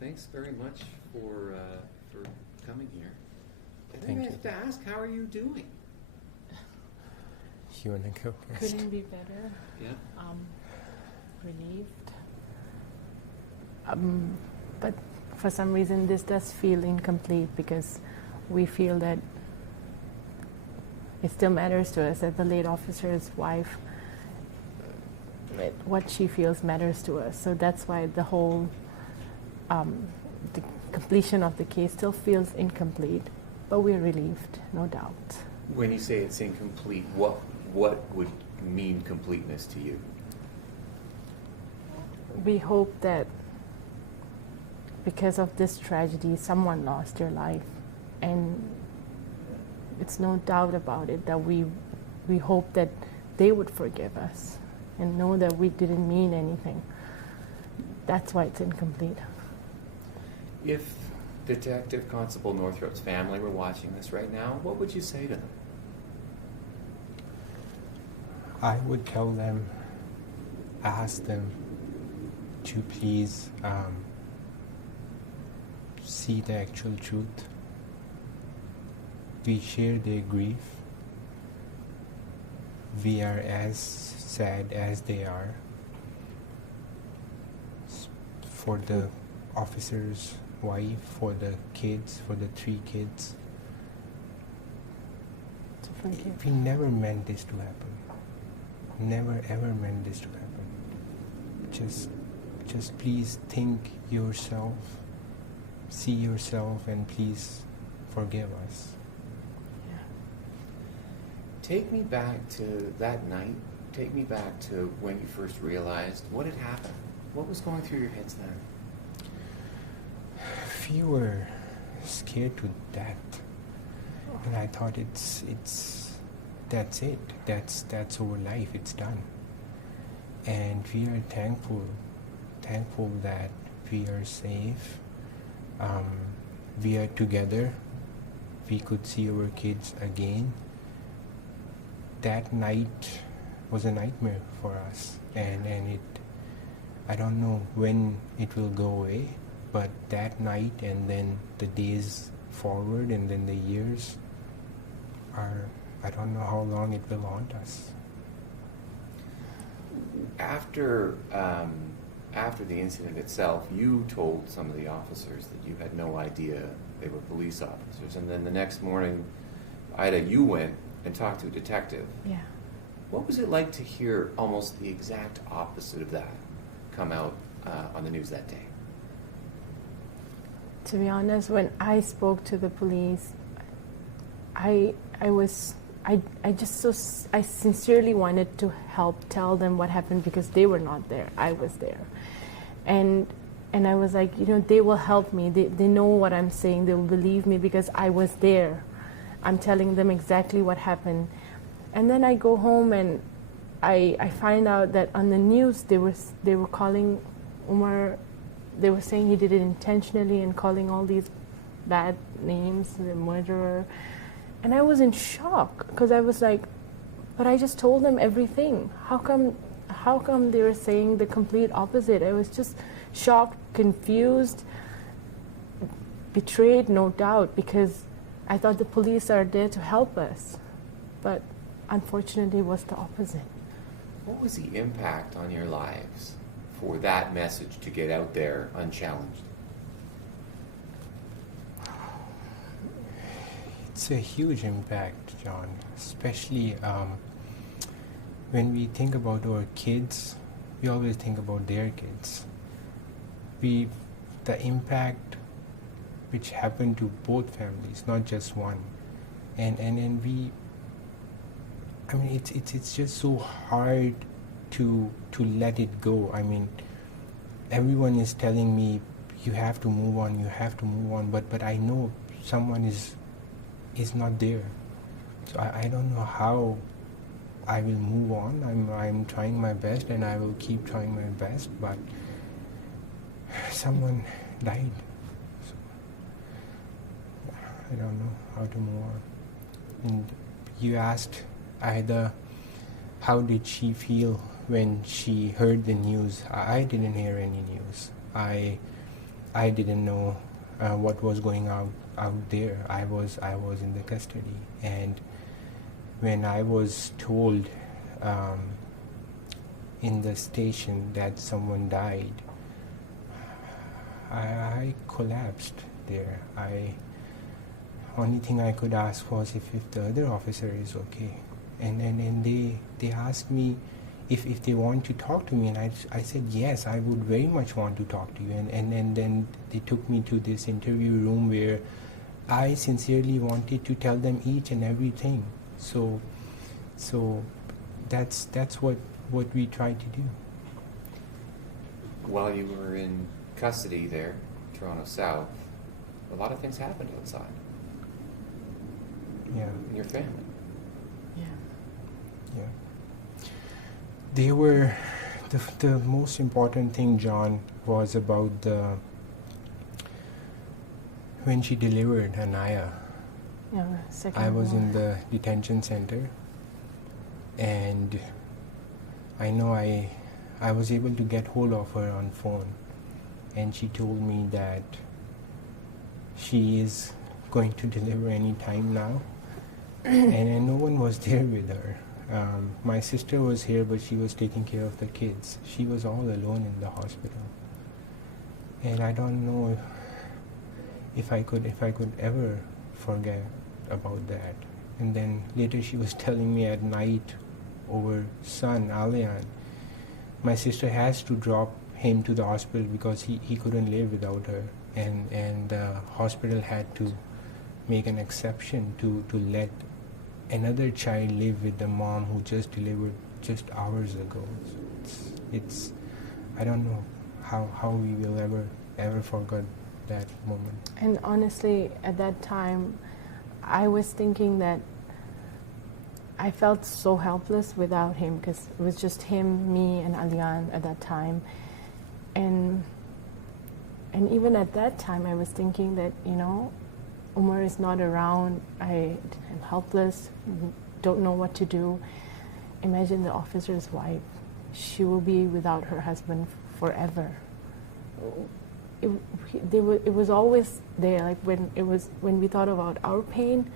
thanks very much for coming here. I Thank think I you. have to ask, how are you doing? You wanna go first? Couldn't be better. Yeah. Relieved. But for some reason, this does feel incomplete because we feel that it still matters to us that the late officer's wife, what she feels matters to us. So that's why the whole, the completion of the case still feels incomplete, but we're relieved, no doubt. When you say it's incomplete, what would mean completeness to you? We hope that because of this tragedy, someone lost their life, and it's no doubt about it that we hope that they would forgive us and know that we didn't mean anything. That's why it's incomplete. If Detective Constable Northrop's family were watching this right now, what would you say to them? I would tell them, ask them to please see the actual truth. We share their grief. We are as sad as they are. For the officer's wife, for the kids, for the 3 kids. To forgive. We never meant this to happen. Never ever meant this to happen. Just please think yourself, see yourself, and please forgive us. Yeah. Take me back to that night. Take me back to when you first realized what had happened. What was going through your heads then? We were scared to death, and I thought that's it. That's our life. It's done. And we are thankful that we are safe. We are together. We could see our kids again. That night was a nightmare for us, and it. I don't know when it will go away, but that night and then the days forward and then the years are, I don't know how long it will haunt us. After the incident itself, you told some of the officers that you had no idea they were police officers, and then the next morning, Aaida, you went and talked to a detective. Yeah. What was it like to hear almost the exact opposite of that come out on the news that day? To be honest, when I spoke to the police, I sincerely wanted to help tell them what happened because they were not there. I was there. And I was like, they will help me. They know what I'm saying. They will believe me because I was there. I'm telling them exactly what happened. And then I go home and I find out that on the news they were calling Umar. They were saying he did it intentionally and calling all these bad names, the murderer. And I was in shock because I was like, but I just told them everything. How come they were saying the complete opposite? I was just shocked, confused, betrayed, no doubt, because I thought the police are there to help us. But unfortunately, it was the opposite. What was the impact on your lives for that message to get out there unchallenged? It's a huge impact, John, especially when we think about our kids. We always think about their kids. The impact which happened to both families, not just one, and we. I mean, it's just so hard to let it go. I mean, everyone is telling me you have to move on, but I know someone is not there. So I don't know how I will move on. I'm trying my best and I will keep trying my best, but someone died. So I don't know how to move on. And you asked Aaida, how did she feel when she heard the news? I didn't hear any news. I I didn't know what was going out there. I was in the custody, and when I was told in the station that someone died, I collapsed there. Only thing I could ask was if the other officer is okay, and they asked me if they want to talk to me, and I said yes, I would very much want to talk to you, and then they took me to this interview room where I sincerely wanted to tell them each and everything. So that's what we tried to do. While you were in custody there, Toronto South, a lot of things happened outside Yeah. in your family. Yeah. Yeah. They were the most important thing, John, was about when she delivered Anaya. Yeah. Second I was war. in the detention center, and I know I was able to get hold of her on phone, and she told me that she is going to deliver any time now, and no one was there with her. My sister was here, but she was taking care of the kids. She was all alone in the hospital, and I don't know if I could ever forget about that. And then later she was telling me at night over son Alian, my sister has to drop him to the hospital because he couldn't live without her, and the hospital had to make an exception to let another child live with the mom who just delivered just hours ago. It's I don't know how we will ever forget that moment. And honestly, at that time, I was thinking that I felt so helpless without him, because it was just him, me, and Alian at that time. And even at that time, I was thinking that, Umar is not around. I am helpless, don't know what to do. Imagine the officer's wife. She will be without her husband forever. It was always there. Like when we thought about our pain,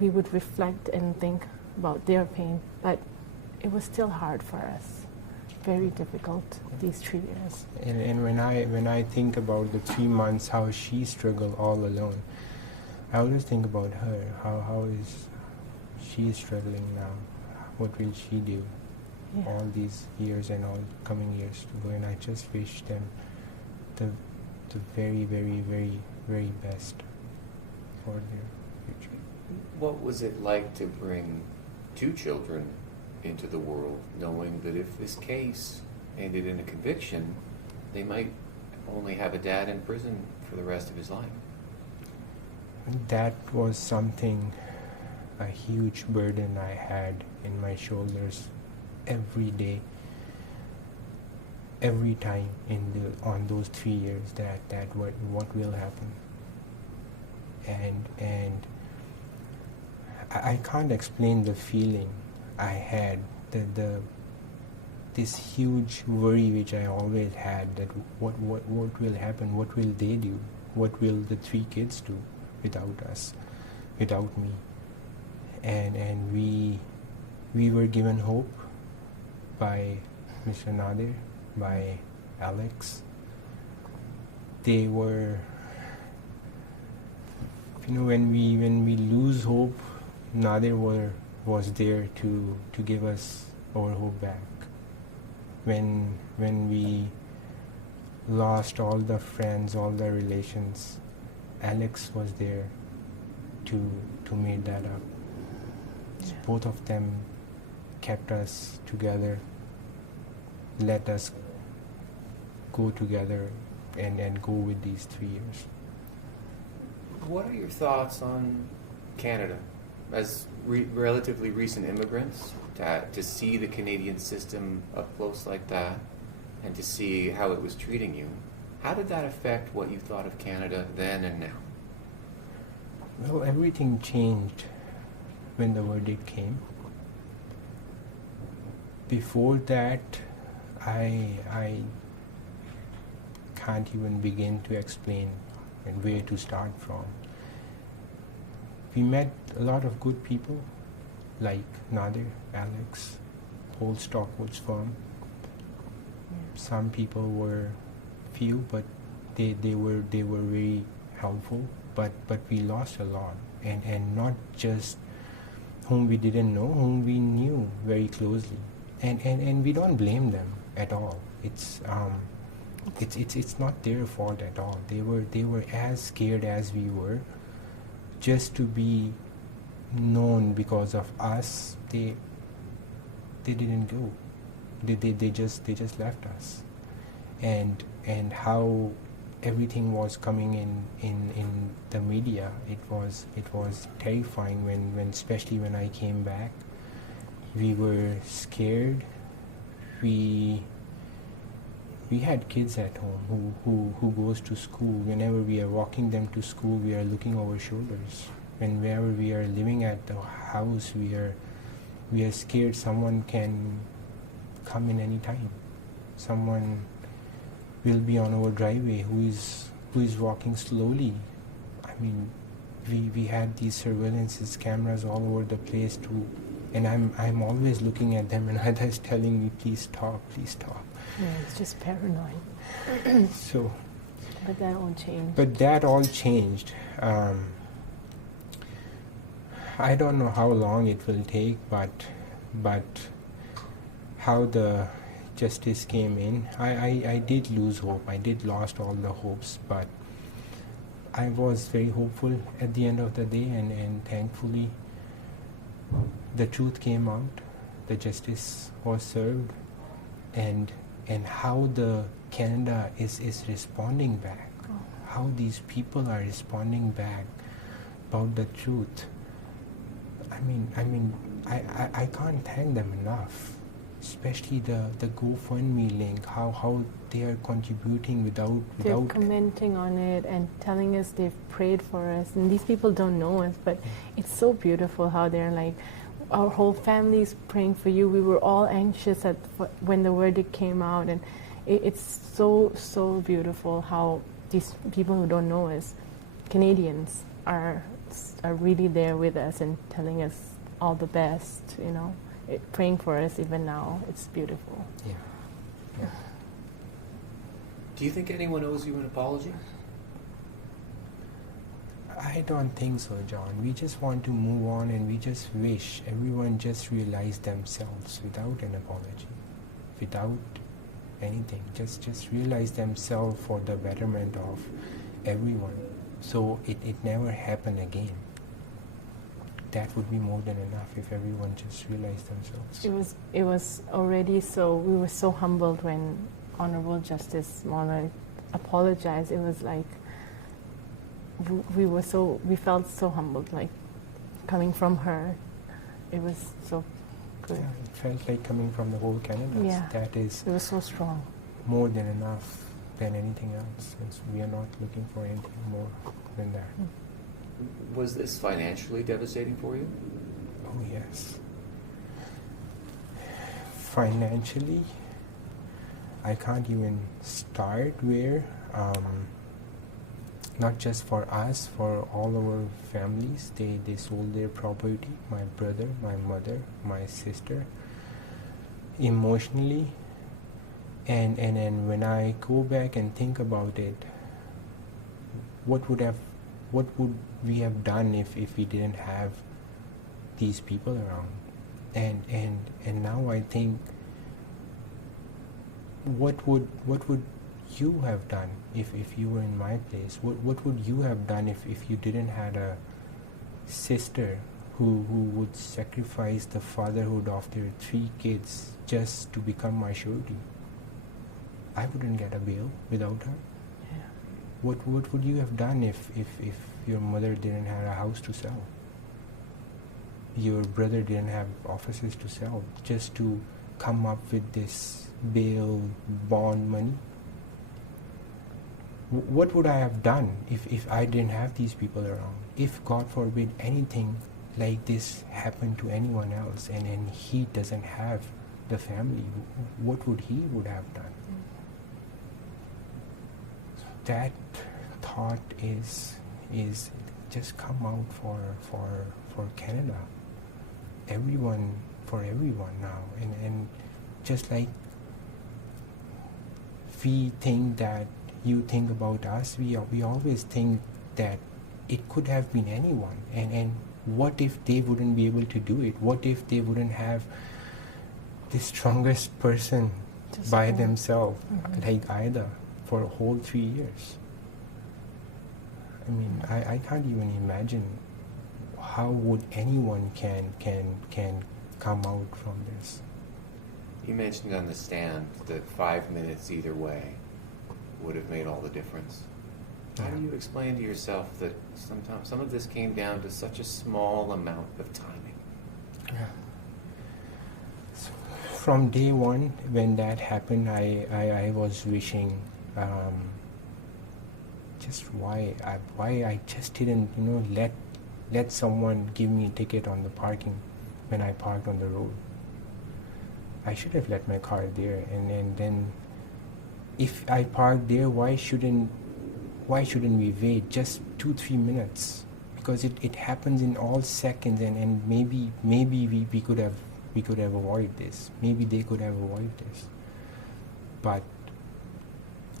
we would reflect and think about their pain. But it was still hard for us. Very difficult these 3 years. And when I think about the 3 months, how she struggled all alone, I always think about her. How is she struggling now? What will she do? Yeah. All these years and all coming years to go, and I just wish them the very, very, very, very best for their future. What was it like to bring 2 children into the world, knowing that if this case ended in a conviction, they might only have a dad in prison for the rest of his life? That was something, a huge burden I had in my shoulders every day, every time on those 3 years that what will happen. And I can't explain the feeling I had, this huge worry which I always had, that what will happen, what will they do, what will the 3 kids do without us, without me. And we were given hope by Mr. Nadir, by Alex. They were, when we lose hope, Nadir was there to give us our hope back. When we lost all the friends, all the relations, Alex was there to make that up. Yeah. Both of them kept us together, let us go together and go with these 3 years. What are your thoughts on Canada as relatively recent immigrants, to see the Canadian system up close like that and to see how it was treating you? How did that affect what you thought of Canada then and now? Well, everything changed when the verdict came. Before that, I can't even begin to explain and where to start from. We met a lot of good people like Nadir, Alex, whole Stockwoods firm. Some people were few, but they were very helpful. But we lost a lot, and not just whom we didn't know, whom we knew very closely, and we don't blame them at all. It's not their fault at all. They were as scared as we were. Just to be known because of us, they didn't go. They just left us, and how everything was coming in the media. It was terrifying when especially when I came back. We were scared. We had kids at home who goes to school. Whenever we are walking them to school, we are looking over shoulders. Whenever we are living at the house, we are scared someone can come in any time. Someone will be on our driveway who is walking slowly. I mean, we had these surveillance cameras all over the place too, and I'm always looking at them, and Aaida is telling me, please stop. Yeah, it's just paranoid. So, But that all changed. but that all changed. I don't know how long it will take, but how the justice came in, I did lose hope. I did lost all the hopes, but I was very hopeful at the end of the day, and thankfully the truth came out. The justice was served, and how the Canada is responding back, how these people are responding back about the truth. I can't thank them enough, especially the GoFundMe link, how they are contributing They're without commenting on it and telling us they've prayed for us. And these people don't know us, but it's so beautiful how they're like, our whole family is praying for you. We were all anxious when the verdict came out, and it's so beautiful how these people who don't know us, Canadians, are really there with us and telling us all the best, praying for us even now. It's beautiful. Yeah. Do you think anyone owes you an apology? I don't think so, John. We just want to move on, and we just wish everyone just realize themselves without an apology, without anything. Just realize themselves for the betterment of everyone, so it never happen again. That would be more than enough if everyone just realized themselves. It was already so. We were so humbled when Honorable Justice Muller apologized. It was like we felt so humbled, like coming from her. It was so good. Yeah, it felt like coming from the whole Canada. Yeah. That is It was so strong. more than enough than anything else, since we are not looking for anything more than that. Was this financially devastating for you? Oh yes. Financially, I can't even start where. Not just for us, for all our families. They sold their property. My brother, my mother, my sister. Emotionally, and when I go back and think about it, what would we have done if we didn't have these people around? And now I think, what would you have done if you were in my place? What would you have done if you didn't had a sister who would sacrifice the fatherhood of their 3 kids just to become my surety? I wouldn't get a bail without her. Yeah. What would you have done if your mother didn't have a house to sell? Your brother didn't have offices to sell, just to come up with this bail bond money? What would I have done if I didn't have these people around? If, God forbid, anything like this happened to anyone else, and he doesn't have the family, what would he have done? that thought is just come out for Canada. Everyone, for everyone now, and just like we think that you think about us, we always think that it could have been anyone, and what if they wouldn't be able to do it? What if they wouldn't have the strongest person Just by go. themselves, Mhm. like Aaida, for a whole 3 years? I mean, I can't even imagine how would anyone can come out from this. You mentioned on the stand that 5 minutes either way would have made all the difference. How do you explain to yourself that sometimes some of this came down to such a small amount of timing? Yeah. So from day one, when that happened, I was wishing, just why I just didn't, let someone give me a ticket on the parking when I parked on the road. I should have let my car there, and then if I parked there, why shouldn't we wait just 2-3 minutes? Because it happens in all seconds, and maybe we could have avoided this. Maybe they could have avoided this. But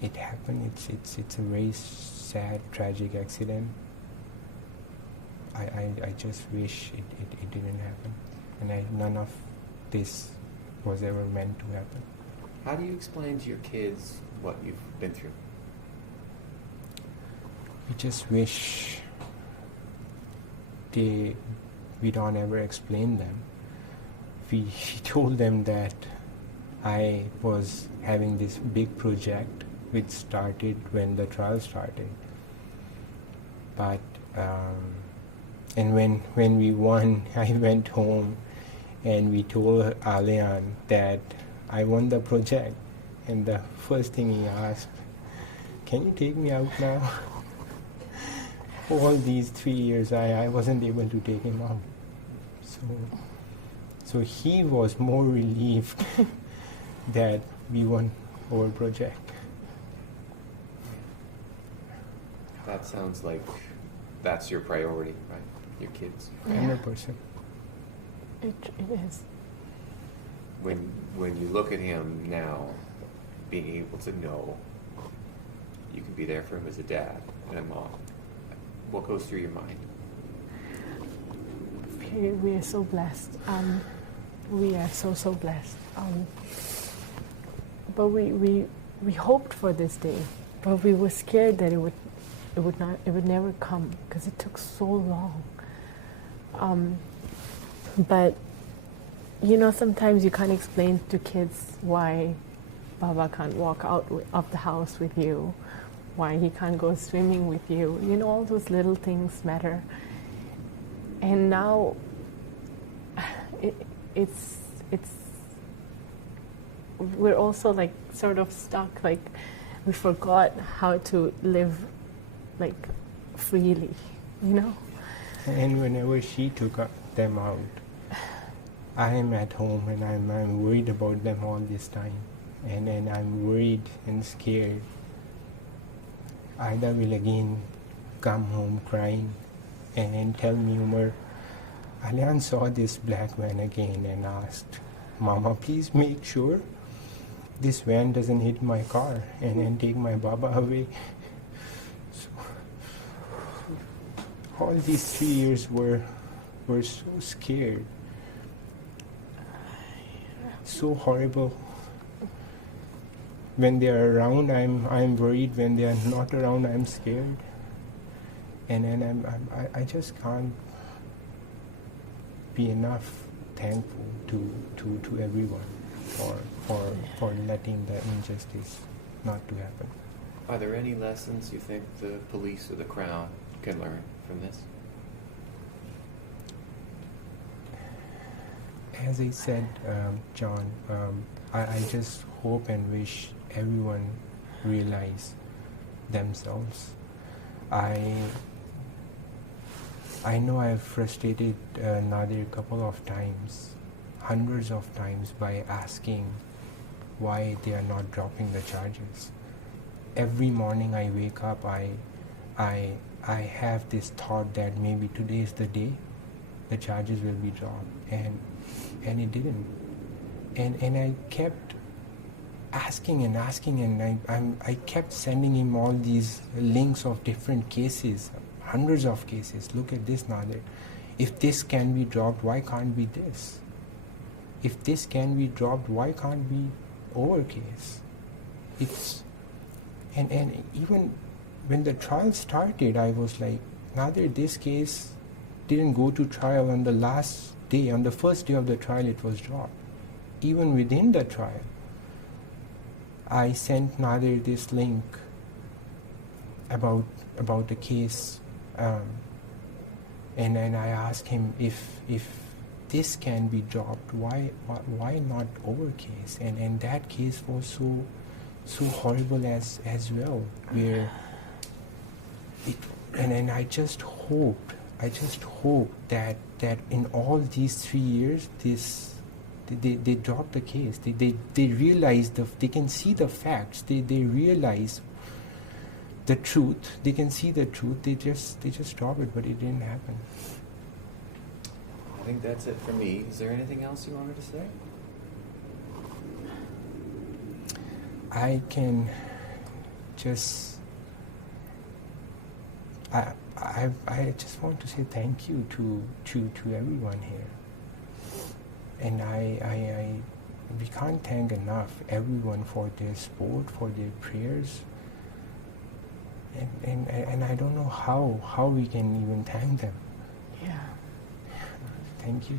it happened. It's a very sad, tragic accident. I just wish it didn't happen, and none of this was ever meant to happen. How do you explain to your kids what you've been through? We just wish we don't ever explain them. We told them that I was having this big project which started when the trial started. But and when we won, I went home and we told Alian that I won the project, and the first thing he asked, "Can you take me out now?" All these 3 years, I wasn't able to take him out. So he was more relieved that we won our project. That sounds like that's your priority, right? Your kids. Yeah. 100%. It is. When you look at him now, being able to know you can be there for him as a dad and a mom, what goes through your mind? We are so blessed. We are so blessed. But we hoped for this day, but we were scared that it would never come because it took so long. But sometimes you can't explain to kids why Baba can't walk out of the house with you, why he can't go swimming with you. All those little things matter. And now it's we're also like sort of stuck, like we forgot how to live like freely, And whenever she took them out, I am at home and I'm worried about them all this time. And I'm worried and scared. Aaida will again come home crying and tell me, "Umar, Alian saw this black van again and asked, 'Mama, please make sure this van doesn't hit my car and take my Baba away.'" So, all these 3 years were so scared, so horrible. When they are around, I'm worried. When they are not around, I'm scared. And I just can't be enough thankful to everyone for letting the injustice not to happen. Are there any lessons you think the police or the Crown can learn from this? As I said, John, I just hope and wish everyone realize themselves. I know I've frustrated Nadir a couple of times, hundreds of times, by asking why they are not dropping the charges. every morning I wake up, I have this thought that maybe today is the day the charges will be dropped, and it didn't. And I kept asking, and I kept sending him all these links of different cases, hundreds of cases. Look at this, Nadir. If this can be dropped, why can't be this? If this can be dropped, why can't be over case? It's and even when the trial started, I was like, Nadir, this case didn't go to trial on the last day. On the first day of the trial, it was dropped. Even within the trial, I sent Nadir this link about the case, and then I asked him if this can be dropped, why not over case? And that case was so horrible as well, where it, and I just hoped that in all these 3 years they dropped the case. They realize they can see the facts. They realize the truth. They can see the truth. They just drop it, but it didn't happen. I think that's it for me. Is there anything else you wanted to say? I can just I just want to say thank you to everyone here. And we can't thank enough everyone for their support, for their prayers. And I don't know how we can even thank them. Yeah. Thank you.